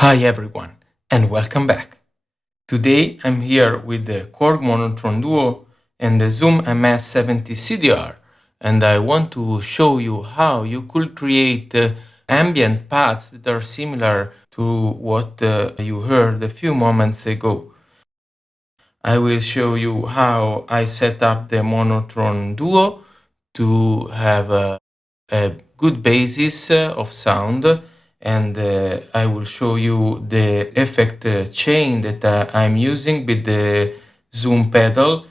Hi everyone, and welcome back. Today I'm here with the Korg Monotron Duo and the Zoom MS70 CDR, and I want to show you how you could create ambient paths that are similar to what you heard a few moments ago. I will show you how I set up the Monotron Duo to have a good basis of sound, and I will show you the effect chain that I'm using with the Zoom pedal,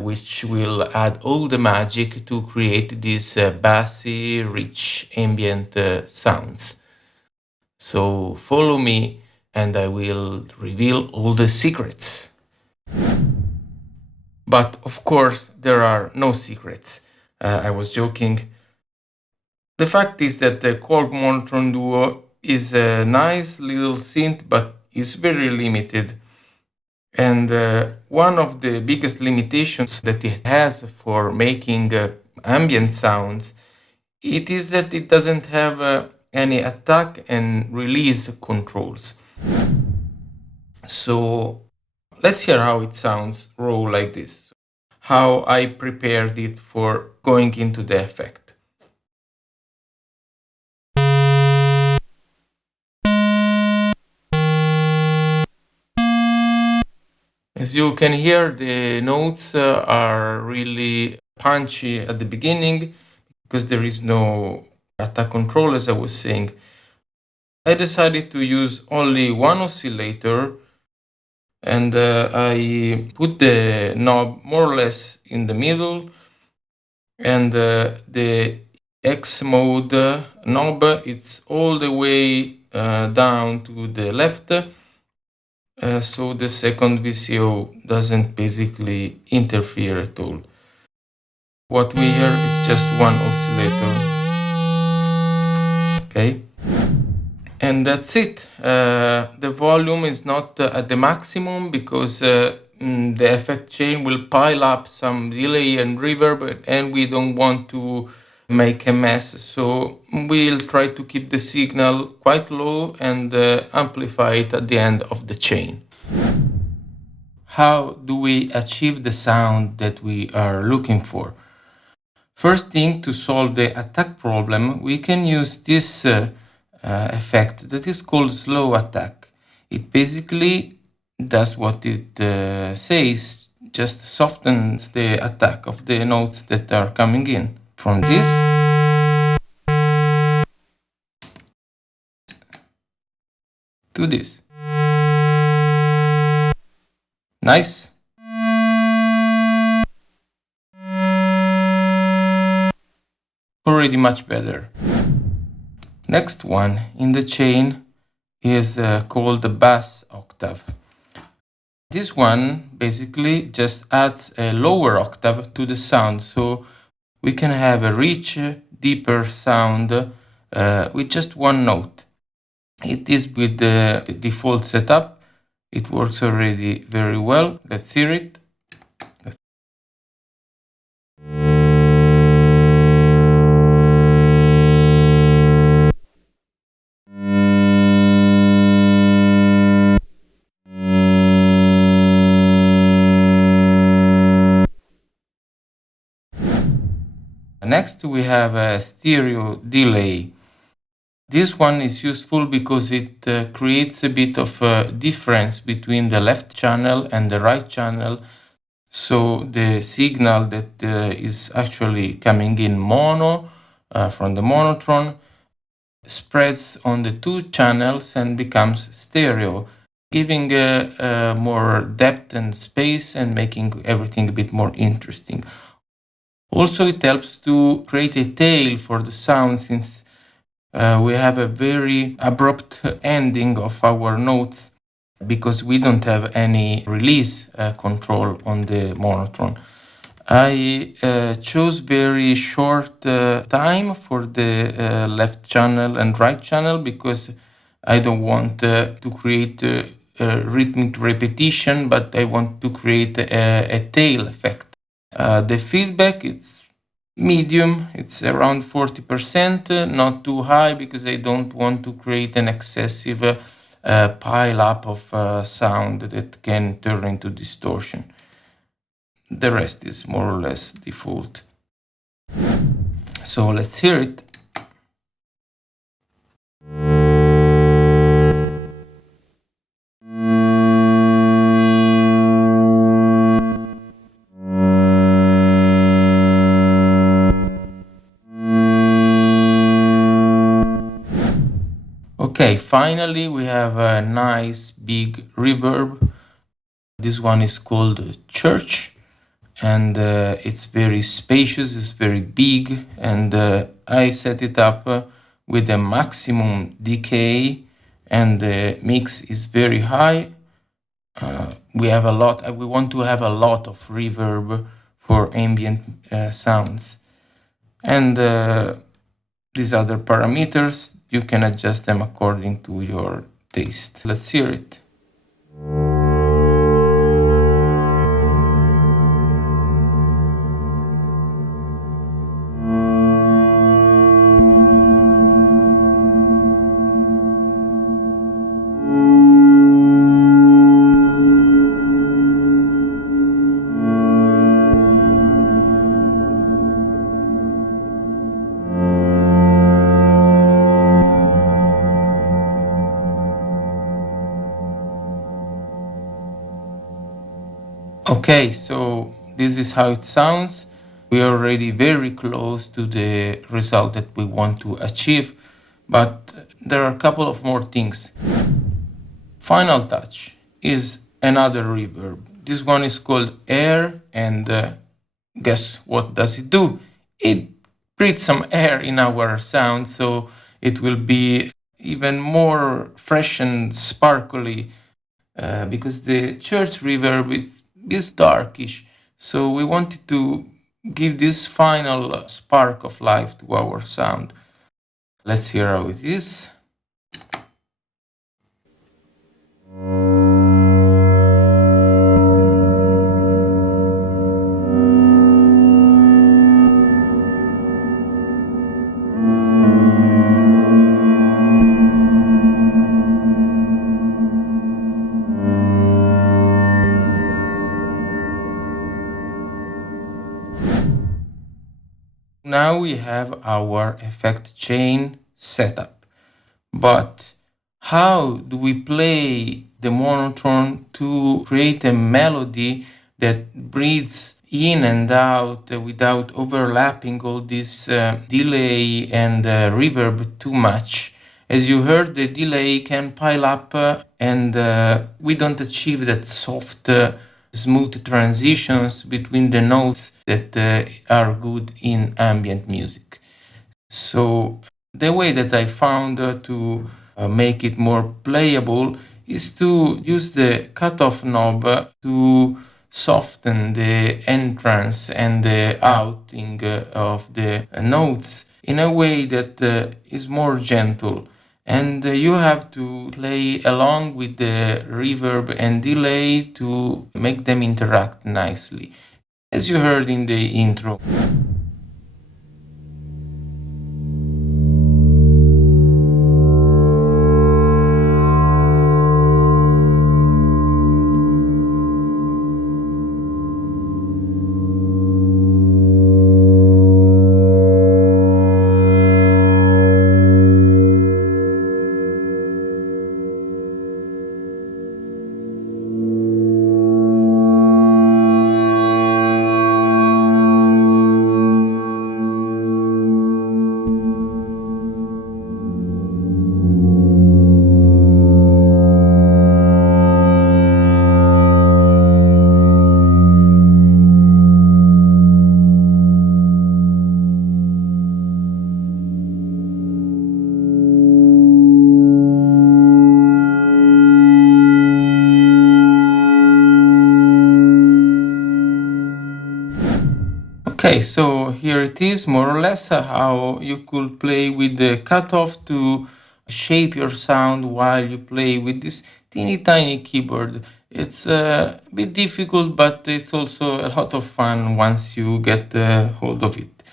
which will add all the magic to create these bassy, rich ambient sounds. So follow me and I will reveal all the secrets. But of course, there are no secrets. I was joking. The fact is that the Korg Monotron Duo is a nice little synth, but is very limited. And one of the biggest limitations that it has for making ambient sounds, it is that it doesn't have any attack and release controls. So let's hear how it sounds raw like this. How I prepared it for going into the effect. As you can hear, the notes are really punchy at the beginning because there is no attack control, as I was saying. I decided to use only one oscillator, and I put the knob more or less in the middle, and the X mode knob, it's all the way down to the left. So the second VCO doesn't basically interfere at all. What we hear is just one oscillator. Okay. And that's it. The volume is not at the maximum because the effect chain will pile up some delay and reverb, and we don't want to make a mess. So we'll try to keep the signal quite low and amplify it at the end of the chain. How do we achieve the sound that we are looking for? First thing, to solve the attack problem, we can use this effect that is called slow attack. It basically does what it says, just softens the attack of the notes that are coming in. From this to this. Nice. Already much better. Next one in the chain is called the bass octave. This one basically just adds a lower octave to the sound, so we can have a rich, deeper sound with just one note. It is with the default setup. It works already very well. Let's hear it. Next, we have a stereo delay. This one is useful because it creates a bit of a difference between the left channel and the right channel. So the signal that is actually coming in mono from the monotron spreads on the two channels and becomes stereo, giving more depth and space and making everything a bit more interesting. Also, it helps to create a tail for the sound, since we have a very abrupt ending of our notes because we don't have any release control on the monotron. I chose very short time for the left channel and right channel because I don't want to create rhythmic repetition, but I want to create a tail effect. The feedback is medium, it's around 40%, not too high because I don't want to create an excessive a pile up of sound that can turn into distortion. The rest is more or less default. So let's hear it. Okay, finally we have a nice big reverb. This one is called Church, and it's very spacious, it's very big, and I set it up with a maximum decay, and the mix is very high. We want to have a lot of reverb for ambient sounds, and these other parameters you can adjust them according to your taste. Let's hear it. Okay, so this is how it sounds. We are already very close to the result that we want to achieve, but there are a couple of more things. Final touch is another reverb. This one is called Air, and guess what does it do? It breathes some air in our sound, so it will be even more fresh and sparkly because the church reverb is darkish. So we wanted to give this final spark of life to our sound. Let's hear how it is. Now we have our effect chain setup, but how do we play the monotone to create a melody that breathes in and out without overlapping all this delay and reverb too much? As you heard, the delay can pile up and we don't achieve that soft smooth transitions between the notes that are good in ambient music. So the way that I found to make it more playable is to use the cutoff knob to soften the entrance and the outing of the notes in a way that is more gentle. And you have to play along with the reverb and delay to make them interact nicely, as you heard in the intro. Okay, so here it is, more or less, how you could play with the cutoff to shape your sound while you play with this teeny tiny keyboard. It's a bit difficult, but it's also a lot of fun once you get hold of it.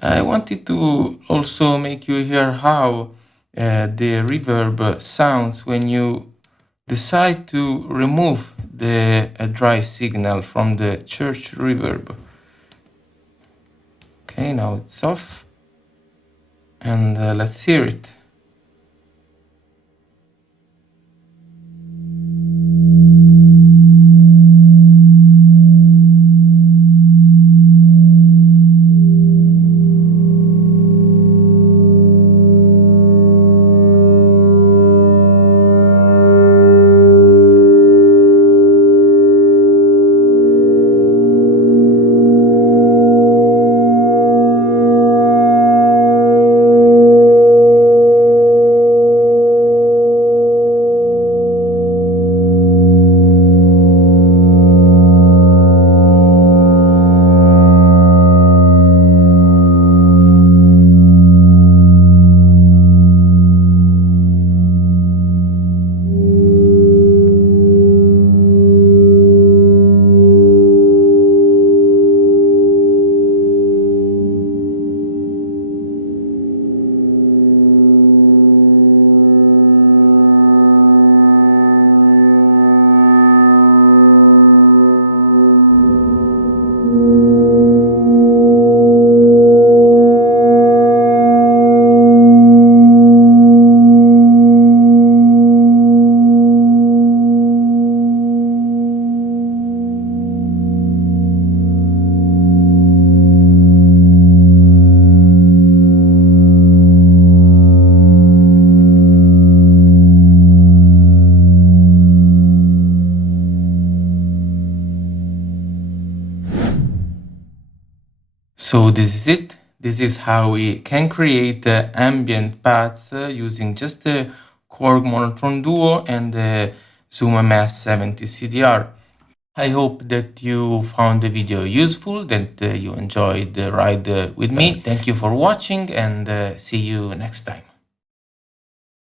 I wanted to also make you hear how the reverb sounds when you decide to remove the dry signal from the church reverb. Okay, now it's off, and let's hear it. So this is it. This is how we can create ambient paths using just the Korg Monotron Duo and the Zoom MS70 CDR. I hope that you found the video useful, that you enjoyed the ride with me. Thank you for watching, and see you next time.